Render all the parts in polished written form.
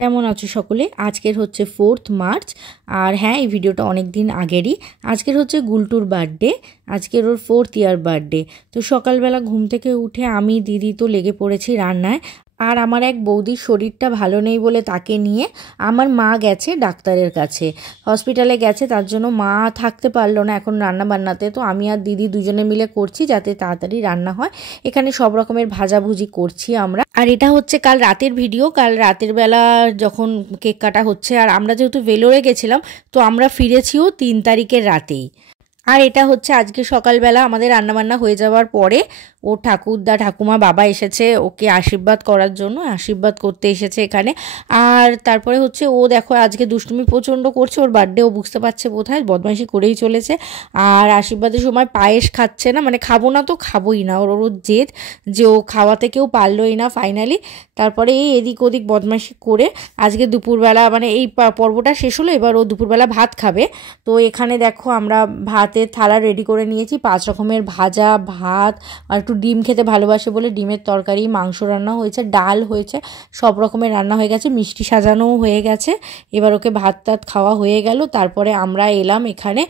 কেমন আছো সকলে? আজকের হচ্ছে 4th মার্চ। আর হ্যাঁ, এই ভিডিওটা অনেক দিন আগেরই। আজকের হচ্ছে গুলটুর বার্থডে, আজকের ওর 4th ইয়ার বার্থডে। তো সকালবেলা ঘুম থেকে উঠে আমি দিদি তো লেগে পড়েছি রান্নায়। আর আমার এক বৌদির শরীরটা ভালো নেই বলে তাকে নিয়ে আমার মা গেছে ডাক্তারের কাছে, হসপিটালে গেছে। তার জন্য মা থাকতে পারলো না এখন রান্না বান্নাতে। তো আমি আর দিদি দুজনে মিলে করছি যাতে তাড়াতাড়ি রান্না হয়। এখানে সব রকমের ভাজাভুজি করছি আমরা। আর এটা হচ্ছে কাল রাতের ভিডিও। কাল রাতের বেলা যখন কেক কাটা হচ্ছে, আর আমরা যেহেতু ভেলোরে গেছিলাম তো আমরা ফিরেছিও 3 তারিখের রাতেই। আর এটা হচ্ছে আজকে সকালবেলা আমাদের রান্নাবান্না হয়ে যাওয়ার পরে ও ঠাকুরদা ঠাকুমা বাবা এসেছে ওকে আশীর্বাদ করার জন্য, আশীর্বাদ করতে এসেছে এখানে। আর তারপরে হচ্ছে ও দেখো আজকে দুষ্টুমি প্রচণ্ড করছে, ওর বার্থডে ও বুঝতে পারছে বোধহয়, বদমাইশি করেই চলেছে। আর আশীর্বাদের সময় পায়েস খাচ্ছে না, মানে খাবো না তো খাবোই না, ওর জেদ যে ও খাওয়াতে কেউ পারলোই না ফাইনালি। তারপরে এই এদিক ওদিক বদমাইশি করে আজকে দুপুরবেলা মানে এই পর্বটা শেষ হলো, এবার ও দুপুরবেলা ভাত খাবে। তো এখানে দেখো আমরা ভাতের থালা রেডি করে নিয়েছি, 5 রকমের ভাজা, ভাত, আর একটু ডিম খেতে ভালোবাসে বলে ডিমের তরকারি, মাংস রান্না হয়েছে, ডাল হয়েছে, সব রকমের রান্না হয়ে গেছে, মিষ্টি সাজানোও হয়ে গেছে। এবার ওকে ভাত টাত খাওয়া হয়ে গেল। তারপরে আমরা এলাম এখানে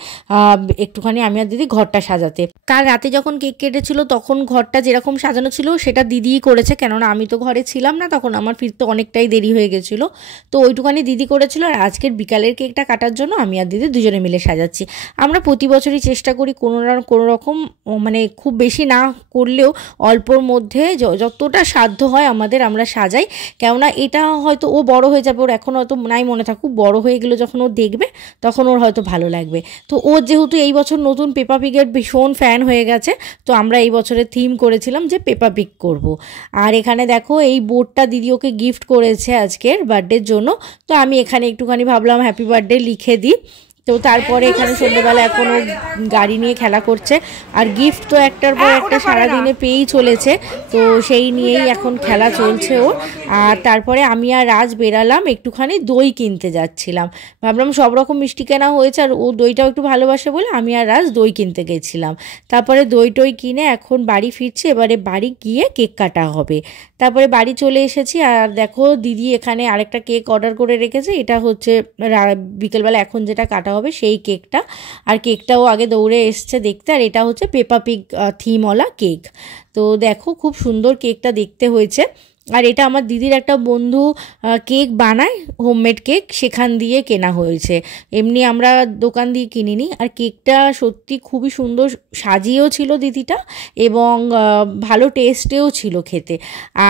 একটুখানি আমি আর দিদি ঘরটা সাজাতে। কাল রাতে যখন কেক কেটেছিল তখন ঘরটা যেরকম সাজানো ছিল সেটা দিদিই করেছে, কেননা আমি তো ঘরে ছিলাম না তখন, আমার ফিরতে অনেকটাই দেরি হয়ে গেছিলো। তো ওইটুখানি দিদি করেছিল। আর আজকের বিকালের কেকটা কাটার জন্য আমি আর দিদি দুজনে মিলে সাজাচ্ছি। আমরা প্রতি বছরই চেষ্টা করি কোনো না কোনো রকম, মানে খুব বেশি না করলেও অল্পর মধ্যে যতটা সাধ্য হয় আমাদের আমরা সাজাই। কেননা এটা হয়তো ও বড় হয়ে যাবে, ওর এখন হয়তো নাই মনে থাকুক, বড় হয়ে গেলে যখন ও দেখবে তখন ওর হয়তো ভালো লাগবে। তো ও যেহেতু এই বছর নতুন পেপা পিগের ভীষণ ফ্যান হয়ে গেছে, তো আমরা এই বছরের থিম করেছিলাম যে পেপা পিগ করব। আর এখানে দেখো এই বোর্ডটা দিদি ওকে গিফট করেছে আজকের বার্থডের জন্য। তো আমি এখানে একটুখানি ভাবলাম হ্যাপি বার্থডে লিখে দিই। তো তারপরে এখানে সন্ধ্যেবেলা এখনও গাড়ি নিয়ে খেলা করছে। আর গিফট তো একটার পর একটা সারাদিনে পেয়েই চলেছে, তো সেই নিয়েই এখন খেলা চলছে ওর। আর তারপরে আমি আর রাজ বেরালাম, একটুখানি দই কিনতে যাচ্ছিলাম। ভাবলাম সব রকম মিষ্টি কেনা হয়েছে আর ও দইটাও একটু ভালোবাসে বলে আমি আর রাজ দই কিনতে গেছিলাম। তারপরে দই টই কিনে এখন বাড়ি ফিরছি, এবারে বাড়ি গিয়ে কেক কাটা হবে। তারপরে বাড়ি চলে এসেছি। আর দেখো দিদি এখানে আরেকটা কেক অর্ডার করে রেখেছে, এটা হচ্ছে বিকেলবেলা এখন যেটা কাটা হবে সেই কেকটা। আর কেকটাও আগে দৌড়ে এসছে দেখতে। আর এটা হচ্ছে পেপা পিগ থিমওয়ালা কেক। তো দেখো খুব সুন্দর কেকটা দেখতে হয়েছে। আর এটা আমার দিদির একটা বন্ধু কেক বানায়, হোমমেড কেক, সেখান দিয়ে কেনা হয়েছে, এমনি আমরা দোকান দিয়ে কিনিনি। আর কেকটা সত্যি খুবই সুন্দর সাজিয়েও ছিল দিদিটা, এবং ভালো টেস্টেও ছিল খেতে।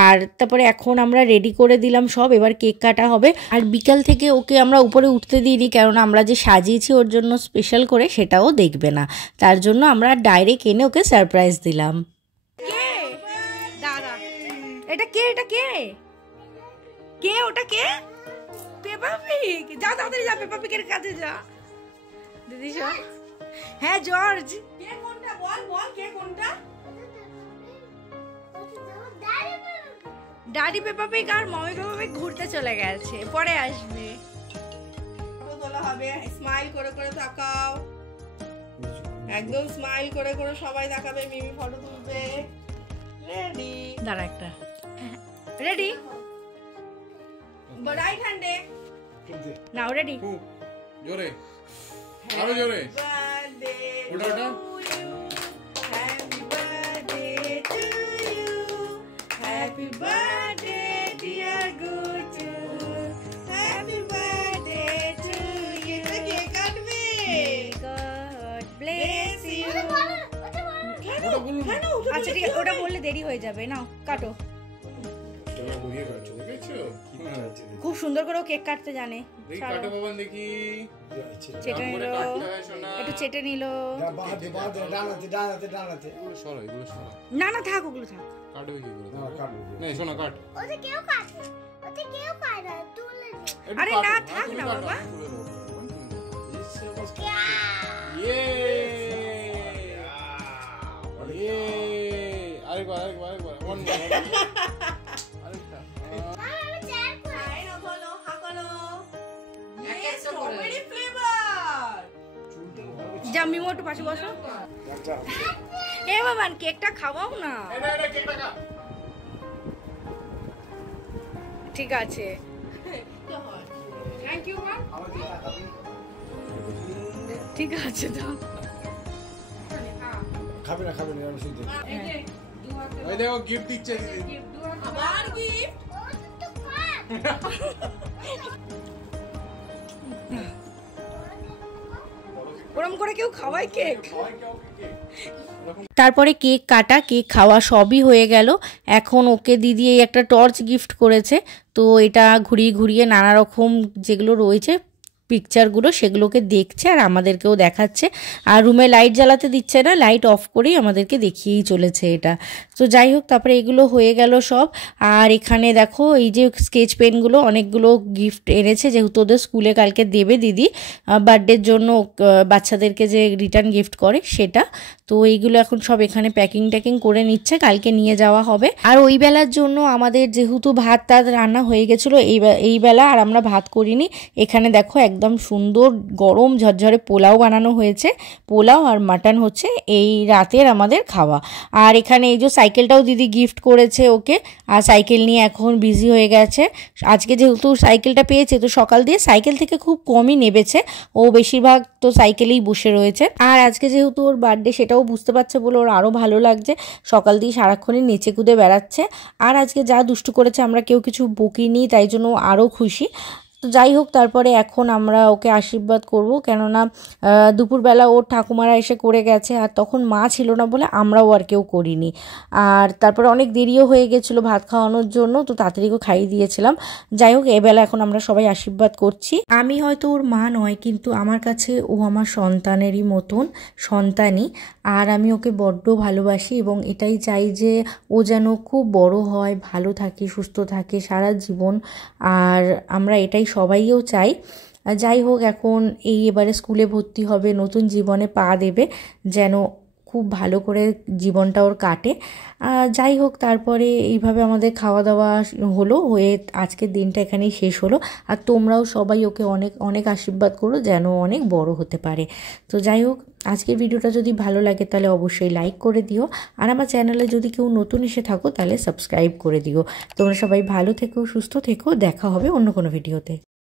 আর তারপরে এখন আমরা রেডি করে দিলাম সব, এবার কেক কাটা হবে। আর বিকাল থেকে ওকে আমরা উপরে উঠতে দিইনি, কেননা আমরা যে সাজিয়েছি ওর জন্য স্পেশাল করে সেটাও দেখবে না, তার জন্য আমরা ডাইরেক্ট এনে ওকে সারপ্রাইজ দিলাম। এটা কে? এটা কে? কে ওটা? কে? পেপা পিগ। যা তাড়াতাড়ি যা, পেপা পিগের কাছে যা। দিদি শোন। হ্যাঁ জর্জ। কে কোনটা বল বল, কে কোনটা? ড্যাডি পেপা পিগ আর মমি পেপা পিগ ঘুরতে চলে গেছে, পরে আসবে। ফটো তোলা হবে, স্মাইল করে করে তাকাও, একদম স্মাইল করে করে সবাই তাকাবে, মিমি ফটো তুলবে। রেডি? দাঁড়া একটা। রেডি? রাইট হ্যান্ডে নাও। রেডি? জোরে, আরো জোরে। ওটা ওটা। Happy birthday to you, happy birthday dear Guddu, happy birthday to you. কে কাটবে? God bless you. আচ্ছা ঠিক আছে, ওটা বললে দেরি হয়ে যাবে, নাও কাটো। খুব সুন্দর করে কেক কাটতে জানে। চেটে নিল, একটু চেটে নিল। না না থাক, ওগুলো থাক। আরে না থাক না বাবা। যা মিমো একটু পাশে বসো। এ বাবা কেকটা খাওয়াও না। ঠিক আছে। ঠিক আছে তো খাবে না আমি শুনতে এই দেখো গিফট দিচ্ছে দিদি আবার গিফট ওরম করে কেউ খাওয়ায় কেক। তারপরে কেক কাটা, কেক খাওয়া সবই হয়ে গেল। এখন ওকে দিদি এই একটা টর্চ গিফট করেছে, তো এটা ঘুরিয়ে ঘুরিয়ে নানা রকম যেগুলো রয়েছে পিকচারগুলো সেগুলোকে দেখছে আর আমাদেরকেও দেখাচ্ছে। আর রুমে লাইট জ্বালাতে দিচ্ছে না, লাইট অফ করেই আমাদেরকে দেখিয়েই চলেছে এটা। তো যাই হোক, তারপরে এগুলো হয়ে গেল সব। আর এখানে দেখো এই যে স্কেচ পেনগুলো অনেকগুলো গিফট এনেছে, যেহেতু ওদের স্কুলে কালকে দেবে দিদি বার্থডের জন্য, বাচ্চাদেরকে যে রিটার্ন গিফট করে সেটা। তো এইগুলো এখন সব এখানে প্যাকিং করে নিচ্ছে, কালকে নিয়ে যাওয়া হবে। আর ওই বেলার জন্য আমাদের যেহেতু ভাত রান্না হয়ে গেছিলো এই বেলা, আর আমরা ভাত করিনি। এখানে দেখো একদম সুন্দর গরম ঝরঝরে পোলাও বানানো হয়েছে। পোলাও আর মাটন হচ্ছে এই রাতের আমাদের খাওয়া। আর এখানে এই যে সাইকেলটাও দিদি গিফট করেছে ওকে, আর সাইকেল নিয়ে এখন বিজি হয়ে গেছে। আজকে যেহেতু সাইকেলটা পেয়েছে, তো সকাল দিয়ে সাইকেল থেকে খুব কমই নেবেছে, ও বেশিরভাগ তো সাইকেলেই বসে রয়েছে। আর আজকে যেহেতু ওর বার্থডে সেটাও বুঝতে পারছে বলে ওর আরও ভালো লাগছে, সকাল দিয়ে সারাক্ষণই নেচে কুদে বেড়াচ্ছে। আর আজকে যা দুষ্টু করেছে আমরা কেউ কিছু বকিনি, তাই জন্য আরও খুশি। তো যাই হোক, তারপরে এখন আমরা ওকে আশীর্বাদ করব, কেননা দুপুরবেলা ওর ঠাকুমারা এসে করে গেছে, আর তখন মা ছিল না বলে আমরাও আর কেউ করিনি। আর তারপরে অনেক দেরিও হয়ে গেছিলো ভাত খাওয়ানোর জন্য, তো তাড়াতাড়িও খাইয়ে দিয়েছিলাম। যাই হোক, এবেলা এখন আমরা সবাই আশীর্বাদ করছি। আমি হয়তো ওর মা নয়, কিন্তু আমার কাছে ও আমার সন্তানেরই মতন সন্তানই। আর আমি ওকে বড্ড ভালোবাসি এবং এটাই চাই যে ও যেন খুব বড় হয়, ভালো থাকে, সুস্থ থাকে সারা জীবন। আর আমরা এটাই সবাইও চাই। যাই হোক, এখন এবারে স্কুলে ভর্তি হবে, নতুন জীবনে পা দেবে, যেন খুব ভালো করে জীবনটা ওর কাটে। যাই হোক, তারপরে এইভাবে আমাদের খাওয়া দাওয়া হয়ে আজকের দিনটা এখানেই শেষ হলো। আর তোমরাও সবাই ওকে অনেক অনেক আশীর্বাদ করো যেন অনেক বড় হতে পারে। তো যাই হোক, আজকের ভিডিওটা যদি ভালো লাগে তাহলে অবশ্যই লাইক করে দিও, আর আমার চ্যানেলে যদি কেউ নতুন এসে থাকো তাহলে সাবস্ক্রাইব করে দিও। তোমরা সবাই ভালো থেকো, সুস্থ থেকো, দেখা হবে অন্য কোনো ভিডিওতে।